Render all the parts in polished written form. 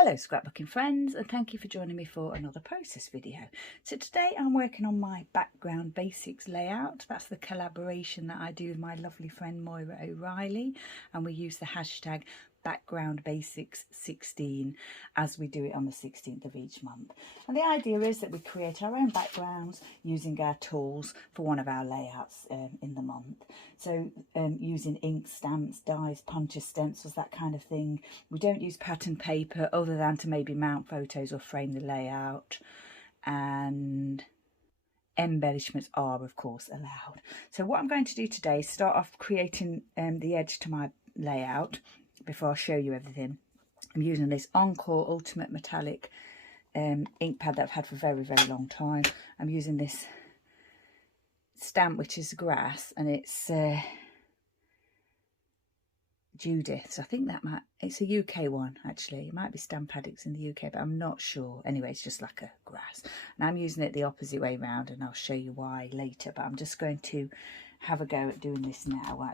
Hello scrapbooking friends, and thank you for joining me for another process video. So today I'm working on my background basics layout. That's the collaboration that I do with my lovely friend Moira O'Reilly, and we use the hashtag background basics 16 as we do it on the 16th of each month. And the idea is that we create our own backgrounds using our tools for one of our layouts in the month. So using ink, stamps, dies, punches, stencils, that kind of thing. We don't use pattern paper other than to maybe mount photos or frame the layout, and embellishments are of course allowed. So what I'm going to do today is start off creating the edge to my layout. Before I show you everything, I'm using this Encore Ultimate Metallic ink pad that I've had for a very long time. I'm using this stamp which is grass, and it's Judith. So I think it's a UK one actually. It might be Stamp Addicts in the UK, but I'm not sure. Anyway, it's just like a grass, and I'm using it the opposite way round, and I'll show you why later. But I'm just going to have a go at doing this now.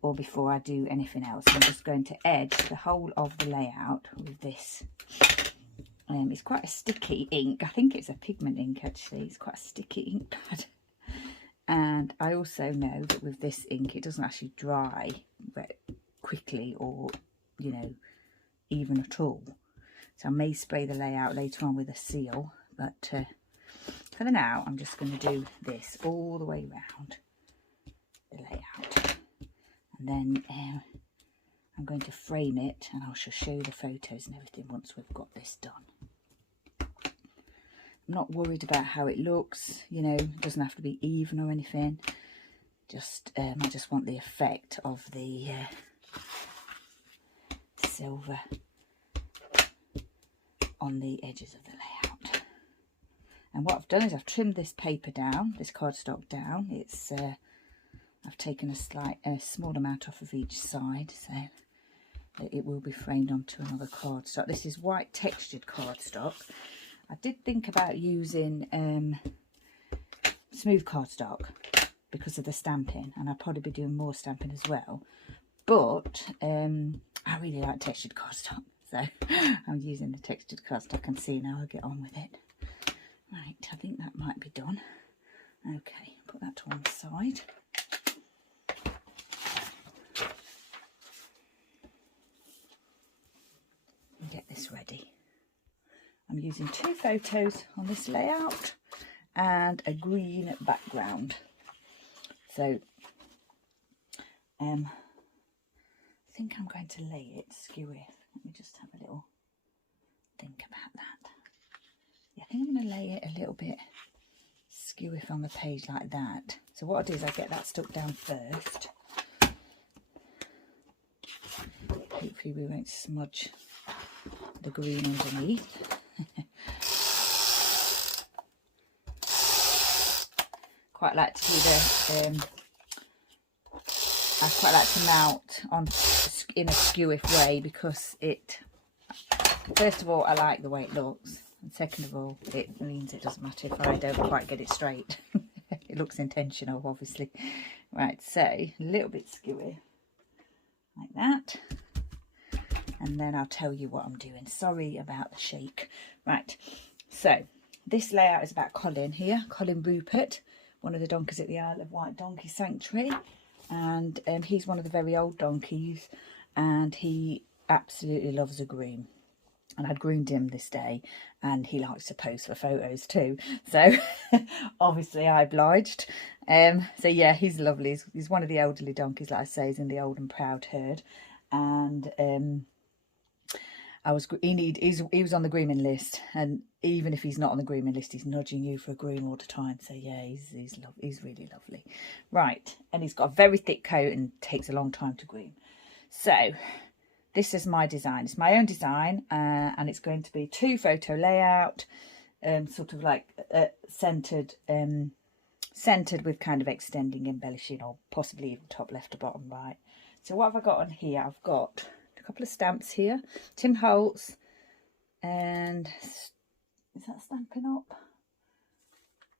Or before I do anything else, I'm just going to edge the whole of the layout with this. It's quite a sticky ink. I think it's a pigment ink actually. It's quite a sticky ink pad. And I also know that with this ink, it doesn't actually dry quickly or, you know, even at all. So I may spray the layout later on with a seal, but for the now, I'm just going to do this all the way around the layout. And then I'm going to frame it, and I shall show you the photos and everything once we've got this done. I'm not worried about how it looks, you know, it doesn't have to be even or anything. I just want the effect of the silver on the edges of the layout. And what I've done is I've trimmed this paper down, this cardstock down. It's I've taken a small amount off of each side, so that it will be framed onto another cardstock. This is white textured cardstock. I did think about using smooth cardstock because of the stamping, and I'll probably be doing more stamping as well. But I really like textured cardstock, so I'm using the textured cardstock and see how I'll get on with it. Right, I think that might be done. Okay, put that to one side. Get this ready. I'm using 2 photos on this layout and a green background. So I think I'm going to lay it skew it. Let me just have a little think about that. Yeah, I think I'm going to lay it a little bit skew it on the page like that. So what I do is I get that stuck down first. Hopefully we won't smudge the green underneath. Quite like to do the I quite like to mount on in a skew-if way, because it, first of all, I like the way it looks, and second of all, it means it doesn't matter if I don't quite get it straight. It looks intentional, obviously. Right, so a little bit skew-if like that. And then I'll tell you what I'm doing. Sorry about the shake. Right, so this layout is about Colin here, Colin Rupert, one of the donkeys at the Isle of Wight Donkey Sanctuary. And he's one of the very old donkeys, and he absolutely loves a groom. And I'd groomed him this day, and he likes to pose for photos too. So obviously I obliged. So yeah, he's lovely. He's one of the elderly donkeys, like I say, he's in the old and proud herd. And he was on the grooming list, and even if he's not on the grooming list, he's nudging you for a groom all the time. So yeah, he's really lovely. Right, and he's got a very thick coat and takes a long time to groom. So this is my design. It's my own design, and it's going to be 2 photo layout, sort of like centered with kind of extending, embellishing, or possibly even top left or bottom right. So what have I got on here? I've got a couple of stamps here, Tim Holtz, and is that Stampin' Up?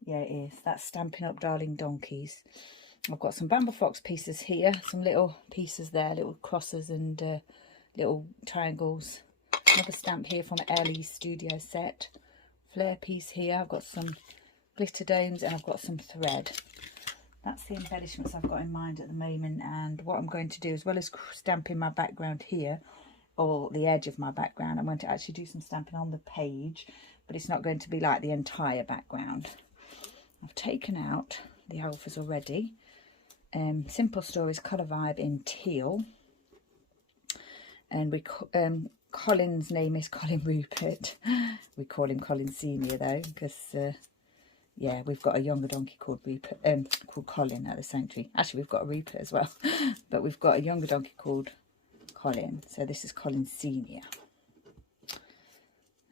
Yeah, it is. That's Stampin' Up Darling Donkeys. I've got some Bramble Fox pieces here, some little pieces there, little crosses and little triangles. Another stamp here from Ellie's Studio set. Flare piece here. I've got some glitter domes and I've got some thread. That's the embellishments I've got in mind at the moment. And what I'm going to do, as well as stamping my background here, or the edge of my background, I'm going to actually do some stamping on the page, but it's not going to be like the entire background. I've taken out the alphas already. Simple Stories Colour Vibe in teal. And Colin's name is Colin Rupert. We call him Colin Senior though, because yeah, we've got a younger donkey called Rupert, called Colin at the sanctuary. Actually, we've got a Rupert as well, but we've got a younger donkey called Colin. So this is Colin Senior,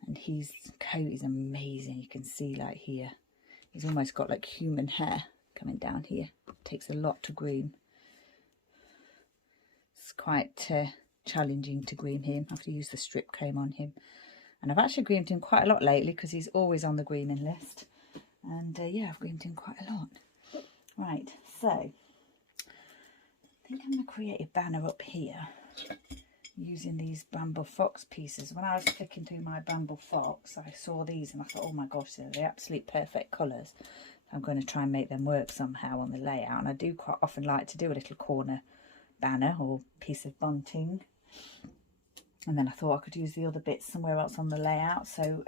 and his coat is amazing. You can see like here, he's almost got like human hair coming down here. It takes a lot to groom. It's quite challenging to groom him. I have to use the strip comb on him, and I've actually groomed him quite a lot lately because he's always on the grooming list. And yeah, I've groomed him quite a lot. Right, so I think I'm going to create a banner up here using these Bramble Fox pieces. When I was flicking through my Bramble Fox, I saw these and I thought, oh my gosh, they're the absolute perfect colours. I'm going to try and make them work somehow on the layout. And I do quite often like to do a little corner banner or piece of bunting. And then I thought I could use the other bits somewhere else on the layout. So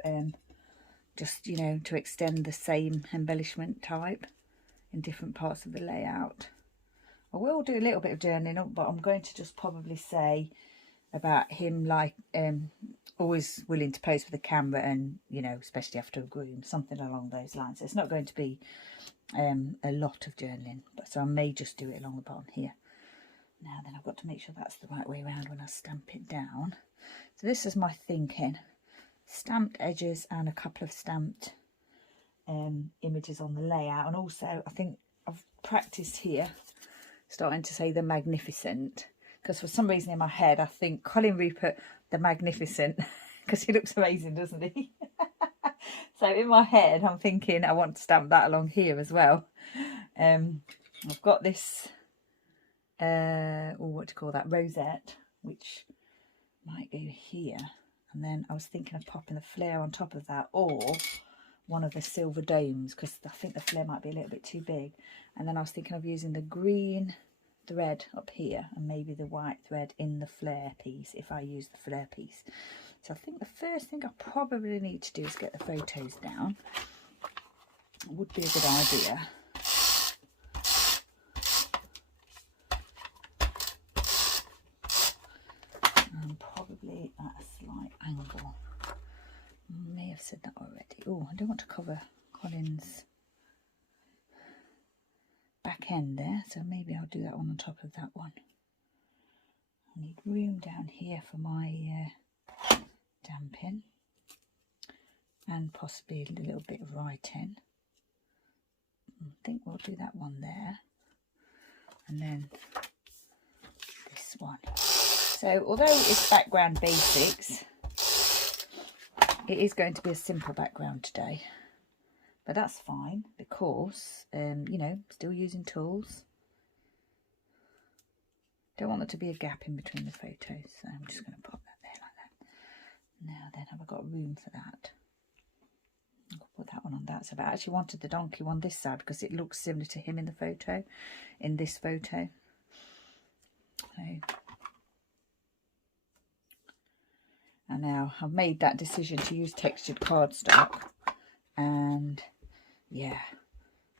just, you know, to extend the same embellishment type in different parts of the layout. I will do a little bit of journaling, but I'm going to just probably say about him like always willing to pose for the camera, and, you know, especially after a groom, something along those lines. It's not going to be a lot of journaling, but so I may just do it along the bottom here. Now then, I've got to make sure that's the right way around when I stamp it down. So this is my thinking. Stamped edges and a couple of stamped images on the layout. And also, I think I've practiced here, starting to say the Magnificent, because for some reason in my head I think Colin Rupert the Magnificent, because he looks amazing, doesn't he? So in my head I'm thinking I want to stamp that along here as well. I've got this what do you call that, rosette, which might go here. And then I was thinking of popping the flare on top of that, or one of the silver domes, because I think the flare might be a little bit too big. And then I was thinking of using the green thread up here and maybe the white thread in the flare piece if I use the flare piece. So I think the first thing I probably need to do is get the photos down. It would be a good idea. Probably at a slight angle. I may have said that already. Oh, I don't want to cover Colin's back end there, so maybe I'll do that one on top of that one. I need room down here for my damping, and possibly a little bit of writing. I think we'll do that one there, and then this one. So although it's background basics, it is going to be a simple background today, but that's fine because, you know, still using tools. Don't want there to be a gap in between the photos, so I'm just going to pop that there like that. Now then, have I got room for that? I'll put that one on that side. I actually wanted the donkey one this side because it looks similar to him in the photo, in this photo. So, and now I've made that decision to use textured cardstock, and yeah,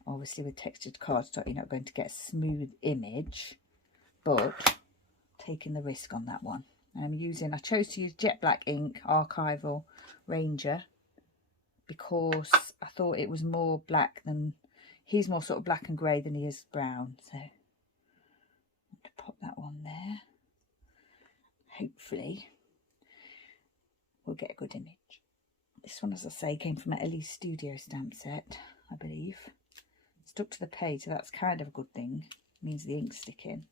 obviously with textured cardstock you're not going to get a smooth image, but taking the risk on that one. And I chose to use jet black ink, Archival Ranger, because I thought it was more black than, he's more sort of black and grey than he is brown. So I'm going to pop that one there. Hopefully we'll get a good image. This one, as I say, came from Ellie's Studio stamp set, I believe. Stuck to the page, so that's kind of a good thing. It means the ink's sticking.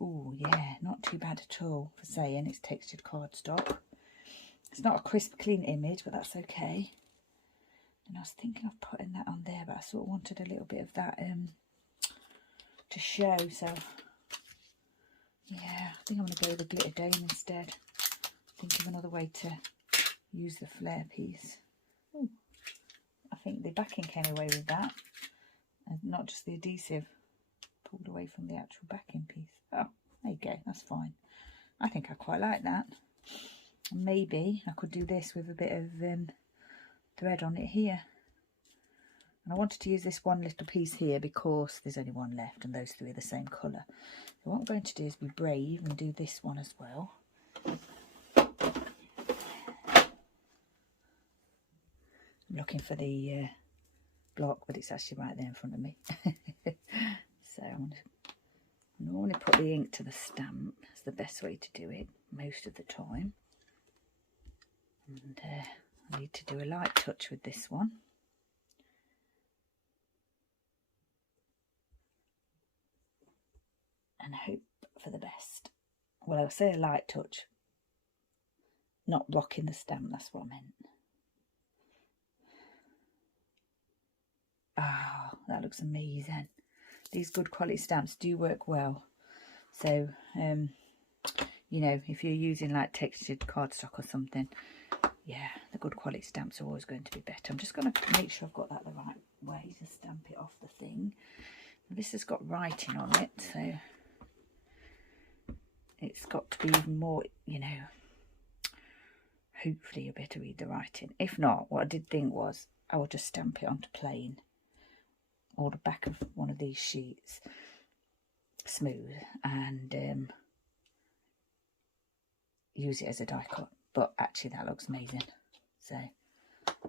Oh yeah, not too bad at all for saying it's textured cardstock. It's not a crisp, clean image, but that's okay. And I was thinking of putting that on there, but I sort of wanted a little bit of that to show, so Yeah, I think I'm going to go with the glitter dome instead. Think of another way to use the flare piece. Ooh, I think the backing came away with that, and not just the adhesive pulled away from the actual backing piece. Oh, there you go, that's fine. I think I quite like that. Maybe I could do this with a bit of thread on it here. And I wanted to use this one little piece here because there's only one left and those three are the same colour. So what I'm going to do is be brave and do this one as well. I'm looking for the block, but it's actually right there in front of me. So I'm going to normally put the ink to the stamp. That's the best way to do it most of the time. And I need to do a light touch with this one. And hope for the best. Well, I'll say a light touch, not rocking the stamp, that's what I meant. Ah, oh, that looks amazing. These good quality stamps do work well. So, you know, if you're using like textured cardstock or something, yeah, the good quality stamps are always going to be better. I'm just going to make sure I've got that the right way to stamp it off the thing. This has got writing on it, so it's got to be even more, you know, hopefully you'll be able to read the writing. If not, what I did think was I will just stamp it onto plain or the back of one of these sheets smooth and use it as a die cut. But actually that looks amazing. So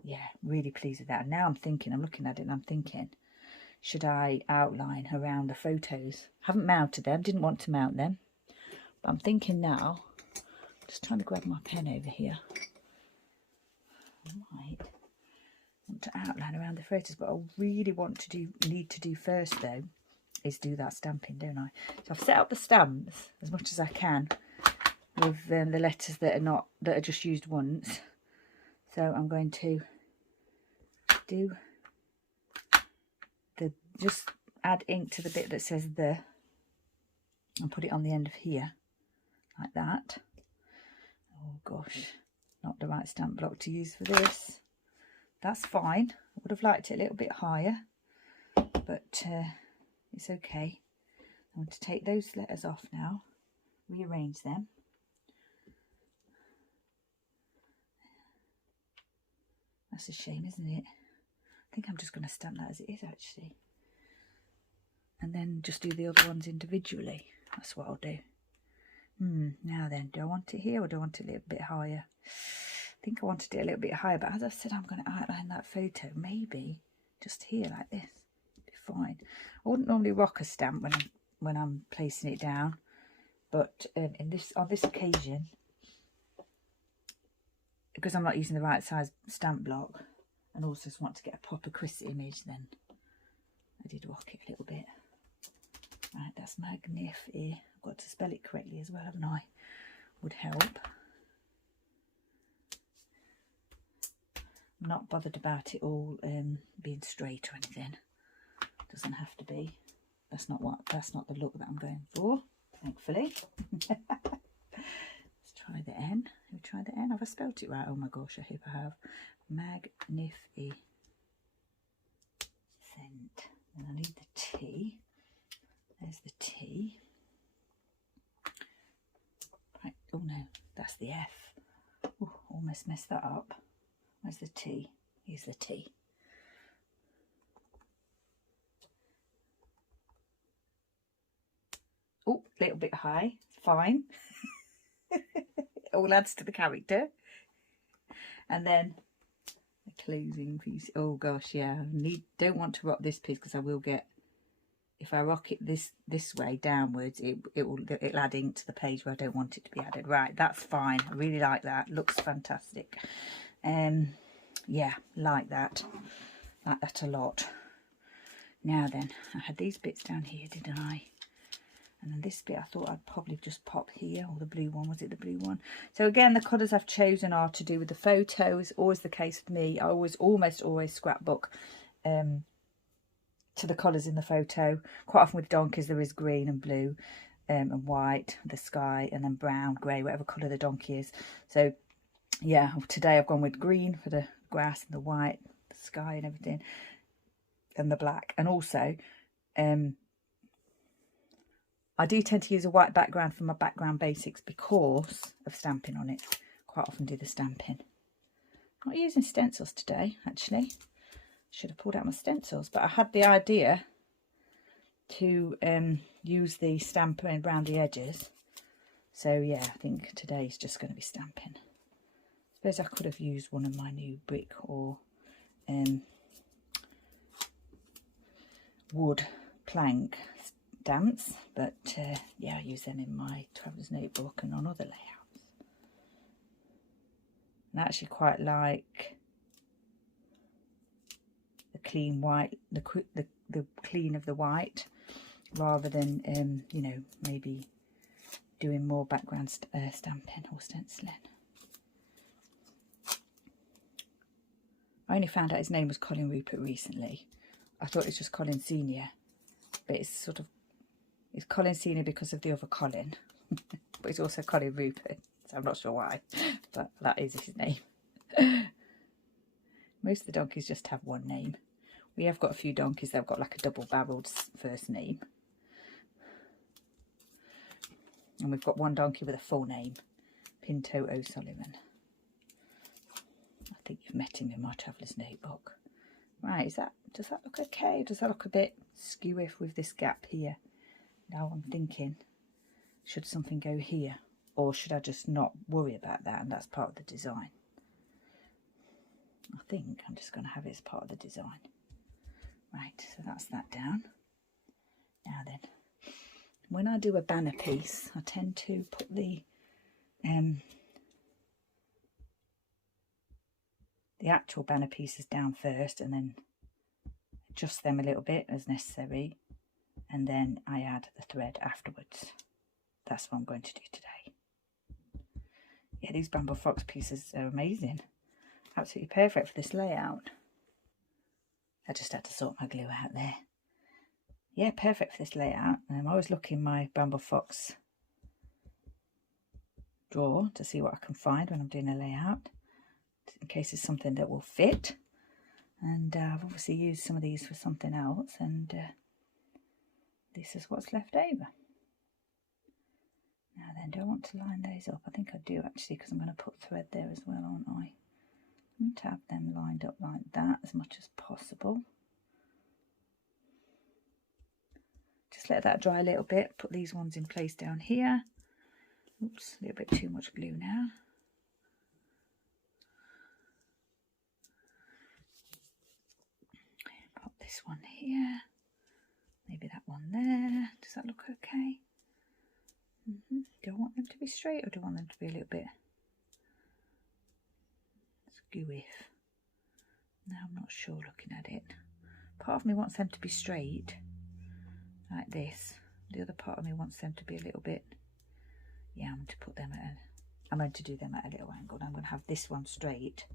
yeah, really pleased with that. And now I'm thinking, I'm looking at it and I'm thinking, should I outline around the photos? Haven't mounted them, didn't want to mount them. But I'm thinking now, just trying to grab my pen over here. Right. I want to outline around the photos, but I really need to do first though, is do that stamping, don't I? So I've set up the stamps as much as I can with the letters that are just used once. So I'm going to do just add ink to the bit that says the, and put it on the end of here like that. Oh gosh, not the right stamp block to use for this. That's fine. I would have liked it a little bit higher, but it's okay. I'm going to take those letters off now, rearrange them. That's a shame, isn't it? I think I'm just going to stamp that as it is actually. And then just do the other ones individually. That's what I'll do. Now then, do I want it here or do I want it a little bit higher? I think I wanted it a little bit higher, but as I said, I'm going to outline that photo. Maybe just here like this. It'd be fine. I wouldn't normally rock a stamp when I'm placing it down, but on this occasion, because I'm not using the right size stamp block, and also just want to get a proper crisp image, then I did rock it a little bit. Right, that's magnifique. I've got to spell it correctly as well, haven't I? Would help. I'm not bothered about it all being straight or anything. Doesn't have to be. That's not the look that I'm going for, thankfully. Let's try the N. Have we tried the N? Have I spelt it right? Oh my gosh, I hope I have. Magnificent. And I need the T. There's the T. Right. Oh no, that's the F. Ooh, almost messed that up. Where's the T? Here's the T. Oh, a little bit high. Fine. It all adds to the character. And then the closing piece. Oh gosh, yeah. Don't want to rock this piece because I will get. If I rock it this way downwards, it'll add ink to the page where I don't want it to be added. Right, that's fine. I really like that. Looks fantastic. Yeah, like that a lot. Now then, I had these bits down here, didn't I? And then this bit I thought I'd probably just pop here, or the blue one. Was it the blue one? So again, the colours I've chosen are to do with the photos. Always the case with me. I almost always scrapbook to the colours in the photo. Quite often with donkeys there is green and blue. and white, the sky, and then brown, grey, whatever colour the donkey is. So yeah, today I've gone with green for the grass and the white, the sky and everything, and the black. And also I do tend to use a white background for my background basics because of stamping on it. Quite often do the stamping. I'm not using stencils today, actually. Should have pulled out my stencils, but I had the idea to use the stamper around the edges. So yeah, I think today's just going to be stamping. I suppose I could have used one of my new brick or wood plank stamps, but yeah, I use them in my traveller's notebook and on other layouts. And I actually quite like the clean white, the clean of the white, rather than you know, maybe doing more background stamping or stenciling. I only found out his name was Colin Rupert recently. I thought it was just Colin Senior, but it's Colin Senior because of the other Colin, but it's also Colin Rupert, so I'm not sure why, but that is his name. Most of the donkeys just have one name. We have got a few donkeys that have got like a double-barreled first name. And we've got one donkey with a full name, Pinto O'Sullivan. I think you've met him in my traveller's notebook. Right, does that look okay? Does that look a bit skewy with this gap here? Now I'm thinking, should something go here? Or should I just not worry about that and that's part of the design? I think I'm just going to have it as part of the design. Right, so that's that down. Now then, when I do a banner piece, I tend to put the actual banner pieces down first and then adjust them a little bit as necessary, and then I add the thread afterwards. That's what I'm going to do today. Yeah, these Bramble Fox pieces are amazing. Absolutely perfect for this layout. I just had to sort my glue out there. Yeah, perfect for this layout. I always look in my Bramble Fox drawer to see what I can find when I'm doing a layout, in case it's something that will fit. And I've obviously used some of these for something else, and this is what's left over. Now then, do I want to line those up? I think I do actually, because I'm going to put thread there as well, aren't I? I'm going to have them lined up like that as much as possible. Just let that dry a little bit. Put these ones in place down here. Oops, a little bit too much glue now. Pop this one here. Maybe that one there. Does that look okay? Do I want them to be straight or do I want them to be a little bit skewy? Now I'm not sure looking at it. Part of me wants them to be straight, like this. The other part of me wants them to be a little bit, yeah, I'm going to do them at a little angle. I'm going to have this one straight,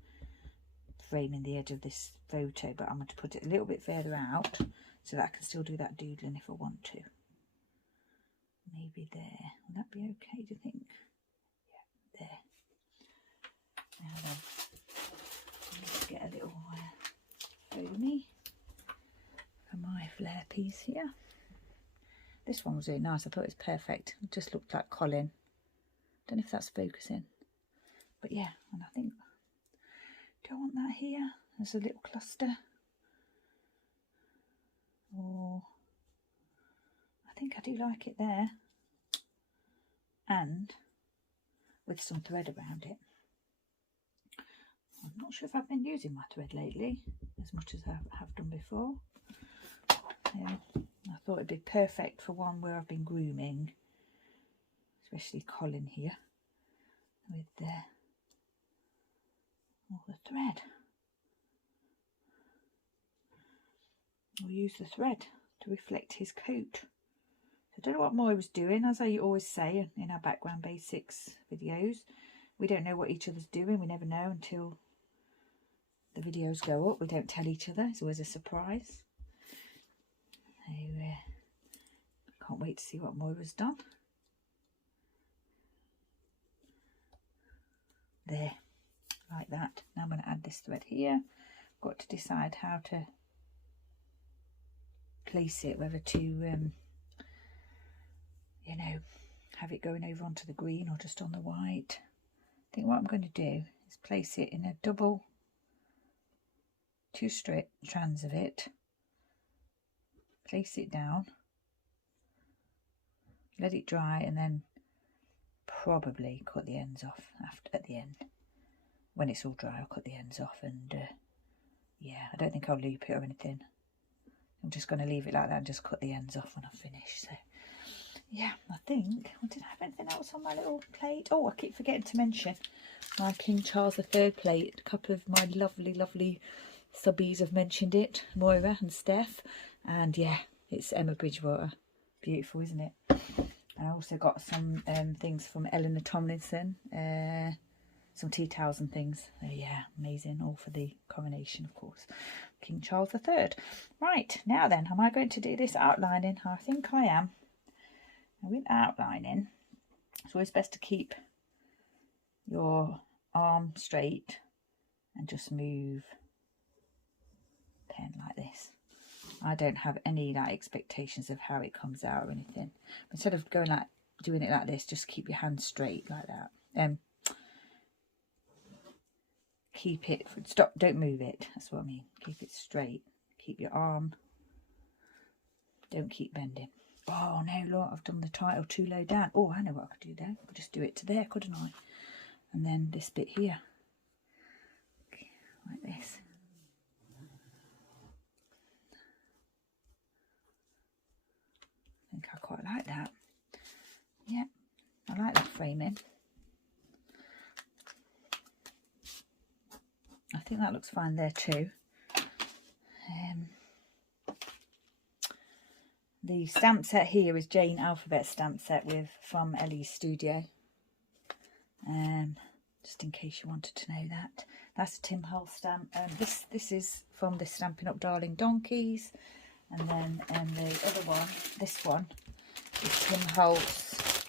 framing the edge of this photo, but I'm going to put it a little bit further out so that I can still do that doodling if I want to. Maybe there. Will that be okay, do you think? Yeah, there. Now then, let's get a little foamy for my flare piece here. This one was really nice. I thought it was perfect. It just looked like Colin. Don't know if that's focusing, but yeah. And I think, do I want that here as a little cluster? Or I think I do like it there, and with some thread around it. I'm not sure if I've been using my thread lately as much as I have done before. I thought it'd be perfect for one where I've been grooming, especially Colin here, with all the thread. We'll use the thread to reflect his coat. I don't know what Moira was doing, as I always say in our background basics videos. We don't know what each other's doing. We never know until the videos go up. We don't tell each other. It's always a surprise. So, I can't wait to see what Moira's done. this thread here. Got to decide how to place it, whether to you know, have it going over onto the green or just on the white. I think what I'm going to do is place it in a double, 2 strip strands of it, place it down, let it dry, and then probably cut the ends off at the end. When it's all dry, I'll cut the ends off, and yeah, I don't think I'll loop it or anything. I'm just going to leave it like that and just cut the ends off when I finish. So yeah, I think I didn't have anything else on my little plate. Oh, I keep forgetting to mention my King Charles III plate. A couple of my lovely subbies have mentioned it, Moira and Steph, and yeah, it's Emma Bridgewater. Beautiful, isn't it? And I also got some things from Eleanor Tomlinson, some tea towels and things. Yeah, amazing, all for the coronation, of course, King Charles III. Right, now then, am I going to do this outlining? I think I am. And with outlining, it's always best to keep your arm straight and just move pen like this. I don't have any like expectations of how it comes out or anything. Instead of going like doing it like this, just keep your hand straight like that. Keep it, stop, don't move it, that's what I mean. Keep it straight, keep your arm, don't keep bending. Oh no, look, I've done the title too low down. Oh, I know what I could do there. I could just do it to there, couldn't I? And then this bit here, okay, like this. I think I quite like that. Yeah, I like that framing. I think that looks fine there too. The stamp set here is Jane Alphabet stamp set from Ellie's Studio. Just in case you wanted to know that. That's a Tim Hull stamp. This is from the Stampin' Up Darling Donkeys. And then the other one, this one, is Tim Holt's,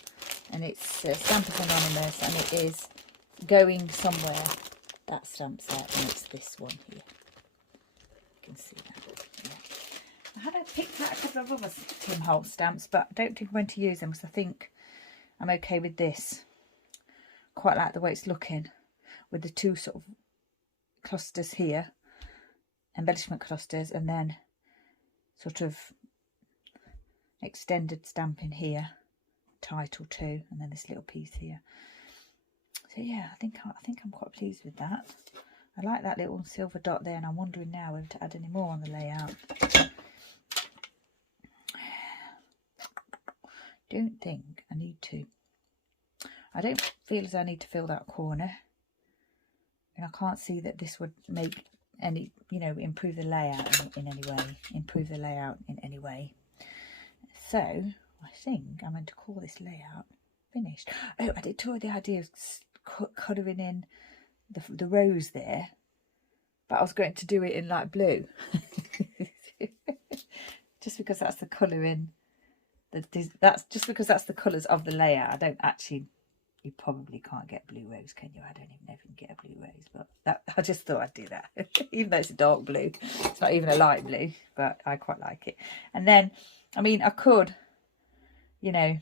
and it's Stampers Anonymous, and it is Going Somewhere, that stamp set, and it's this one here. You can see that. Yeah. I had picked out a couple of other Tim Holt stamps, but I don't think I'm going to use them because I think I'm okay with this. Quite like the way it's looking with the 2 sort of clusters here, embellishment clusters, and then sort of extended stamping here, title too, and then this little piece here. So yeah, I think I'm quite pleased with that. I like that little silver dot there, and I'm wondering now whether to add any more on the layout. Don't think I need to. I don't feel as I need to fill that corner, and I can't see that this would make any, you know, improve the layout in any way. So I think I'm going to call this layout finished. Oh, I did toy the idea of colouring in the rose there, but I was going to do it in light blue. Just because that's the colouring. That's just because that's the colours of the layout. I don't actually. You probably can't get blue rose, can you? I don't even know if you can get a blue rose, but I just thought I'd do that. Even though it's a dark blue, it's not even a light blue, but I quite like it. And then, I mean, I could, you know,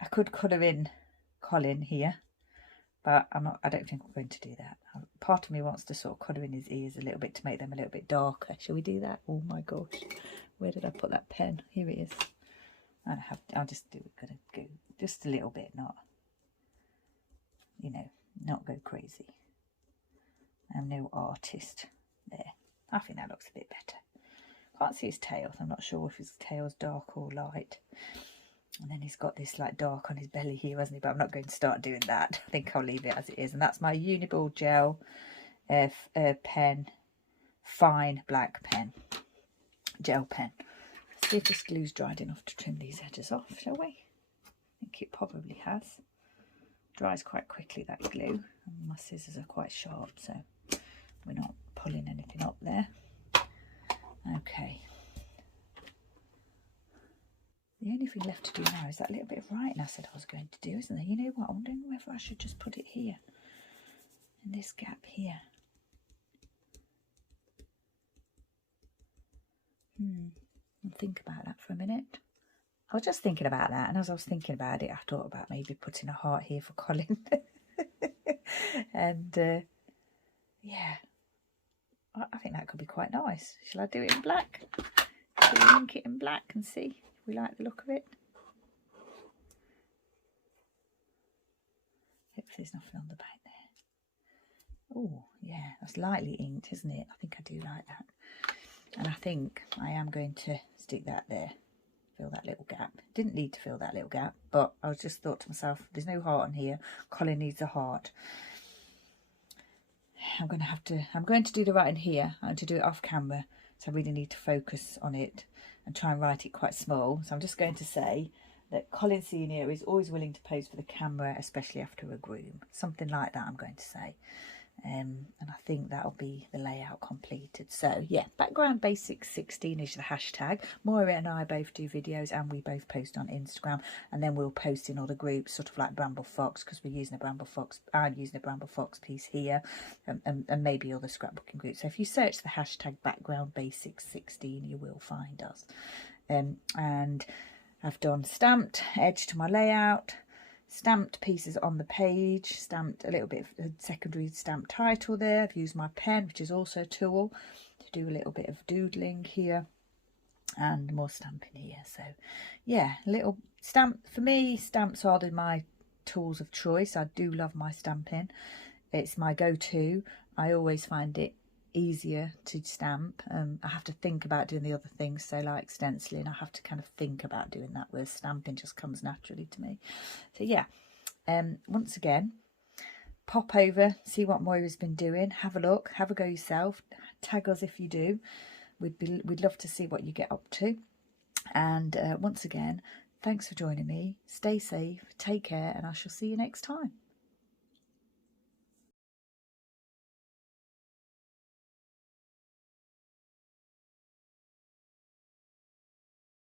I could colour in Colin here, but I don't think I'm going to do that. Part of me wants to sort of colour in his ears a little bit to make them a little bit darker. Shall we do that? Oh my gosh, where did I put that pen? Here it is. I'll just gonna go just a little bit, not, you know, not go crazy. I'm no artist there. I think that looks a bit better. Can't see his tail, so I'm not sure if his tail's dark or light. And then he's got this like dark on his belly here, hasn't he? But I'm not going to start doing that. I think I'll leave it as it is. And that's my Uniball gel pen, fine black pen, gel pen. See if this glue's dried enough to trim these edges off, shall we? I think it probably has. Dries quite quickly, that glue. And my scissors are quite sharp, so we're not pulling anything up there. Okay. The only thing left to do now is that little bit of writing I said I was going to do, isn't there? You know what? I'm wondering whether I should just put it here in this gap here. I'll think about that for a minute. I was just thinking about that, and as I was thinking about it, I thought about maybe putting a heart here for Colin. And yeah, I think that could be quite nice. Shall I do it in black? Shall we ink it in black and see if we like the look of it? Hopefully there's nothing on the back there. Oh yeah, that's lightly inked, isn't it? I think I do like that. And I think I am going to stick that there. Fill that little gap. Didn't need to fill that little gap, but I was just thought to myself, there's no heart on here. Colin needs a heart. I'm going to do the writing here. I'm going to do it off camera, so I really need to focus on it and try and write it quite small. So I'm just going to say that Colin Senior is always willing to pose for the camera, especially after a groom. Something like that I'm going to say. And I think that'll be the layout completed. So yeah, background basics 16 is the hashtag. Moira and I both do videos, and we both post on Instagram, and then we'll post in other groups, sort of like Bramble Fox, because we're using a Bramble Fox. I'm using a Bramble Fox piece here, and maybe other scrapbooking groups. So if you search the hashtag background basics 16, you will find us. And I've done stamped edge to my layout, stamped pieces on the page, stamped a little bit of a secondary stamp title there. I've used my pen, which is also a tool, to do a little bit of doodling here, and more stamping here. So yeah, little stamp. For me, stamps are my tools of choice. I do love my stamping. It's my go-to. I always find it easier to stamp. I have to think about doing the other things, so like stenciling, I have to kind of think about doing that, whereas stamping just comes naturally to me. So yeah, once again, pop over, see what Moira's been doing, have a look, have a go yourself, tag us if you do. We'd love to see what you get up to. And once again, thanks for joining me. Stay safe, take care, and I shall see you next time.